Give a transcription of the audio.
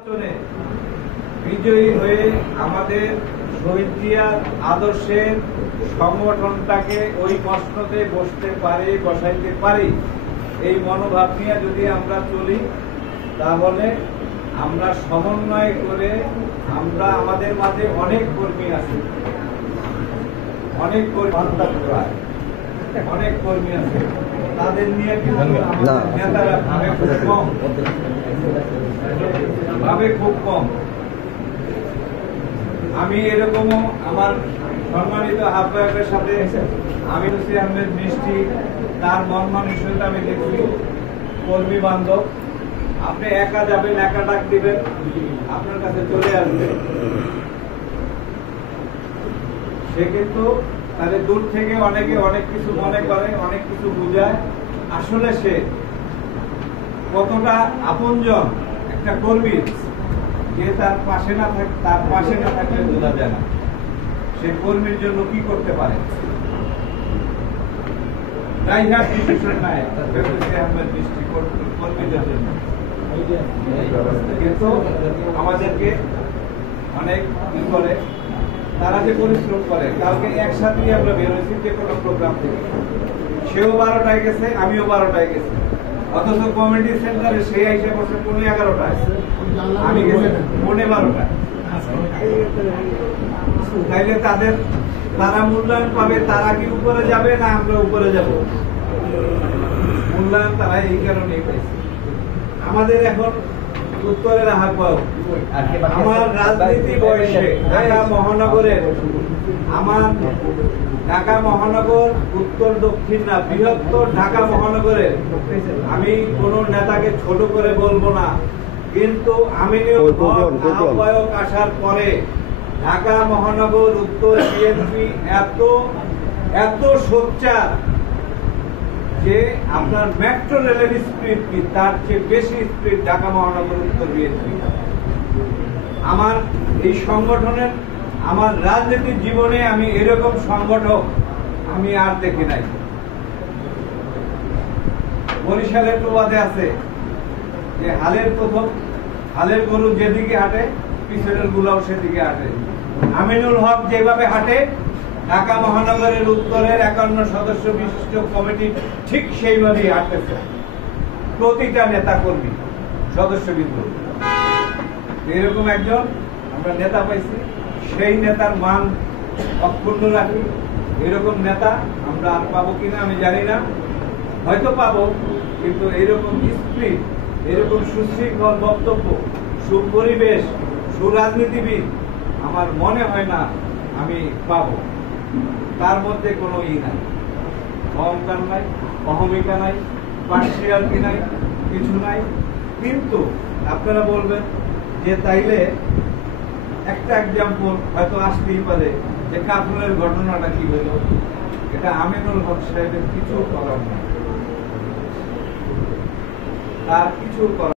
নির্বাচনে বিজয়ী হয়ে আমাদের শহীদ জিয়ার আদর্শের সংগঠনটাকে ওই প্রশ্নতে বসাইতে পারি, এই মনোভাব নিয়ে যদি আমরা চলি, তাহলে আমরা সমন্বয় করে আমাদের মাঝে অনেক কর্মী আছে, অনেক কর্মী আছে, তাদের নিয়ে কিন্তু নেতারা ভাবে খুব কম। আমি এরকমও আমার সম্মানিত আহ্বায়কের সাথে আমি হুসেন আহমেদ মিষ্টি, তার মন মানসিকতা আমি দেখি কর্মী বান্ধব। আপনি একা যাবেন, একা ডাক দিবেন, আপনার কাছে চলে আসবে। সে কিন্তু তাদের দূর থেকে অনেকে অনেক কিছু মনে করে, অনেক কিছু বুঝায়। আসলে সে কতটা আপনজন একটা কর্মী, যে তার পাশে না থাকলে বোঝা যায় না সে কর্মীর জন্য কি করতে পারে। কিন্তু আমাদেরকে অনেক কি করে, তারা যে পরিশ্রম করে। কালকে একসাথেই আমরা বেরোয়েছি যে কোনো প্রোগ্রাম থেকে, সেও 12টায় গেছে, আমিও 12টায় গেছি, অথচ কমিটি সেন্টারে সে এসে বসে 11:30টায়, আমি গেছি 12:30টায়। তাইলে তারা মূল্যায়ন পাবে, তারা কি উপরে যাবে না আমরা উপরে যাব? মূল্যায়ন তারা এই কারণেই পাইছে। আমাদের এখন উত্তরের আহ্বায়ক, আমার রাজনীতি বয়সে ঢাকা মহানগর উত্তর দক্ষিণ না, বৃহত্তর ঢাকা মহানগরের আমি কোন নেতাকে ছোট করে বলবো না, কিন্তু আহ্বায়ক আসার পরে ঢাকা মহানগর উত্তর বিএনপি এত সোচ্চার যে আপনার মেট্রো রেলের স্পিড কি তার চেয়ে বেশি স্পিড ঢাকা মহানগর উত্তর বিএনপি। আমার এই সংগঠনের, আমার রাজনীতির জীবনে আমি এরকম সংগঠক আমি আর দেখি নাই। বরিশালের প্রবাদে আছে যে হালের গরু যেদিকে হাঁটে পিছনের গুলাও সেদিকে হাঁটে। আমিনুল হক যেভাবে হাঁটে, ঢাকা মহানগরের উত্তরের 51 সদস্য বিশিষ্ট কমিটি ঠিক সেইভাবেই হাঁটতেছে। প্রতিটা নেতা কর্মী সদস্যবৃন্দ এরকম একজন আমরা নেতা পাইছি, সেই নেতার মান অক্ষুণ্ণ রাখি। এরকম নেতা আমরা আর পাবো কিনা আমি জানি না, হয়তো পাবো, কিন্তু এরকম স্পিরিট, এরকম সুশৃঙ্খল বক্তব্য, সুপরিবেশ, সুরাজনীতিবিদ আমার মনে হয় না আমি পাবো। তার মধ্যে কোনো নাই, অহংকার নাই, অহমিকা নাই, পার্সিয়ালিটি নাই, কিছু নাই। কিন্তু আপনারা বলবেন যে তাইলে একটা এক্সাম্পল হয়তো আসতেই পারে যে কাফরুলের ঘটনাটা কি হইল। এটা আমিনুল হক সাহেবের কিছু করার নাই, তার কিছু করার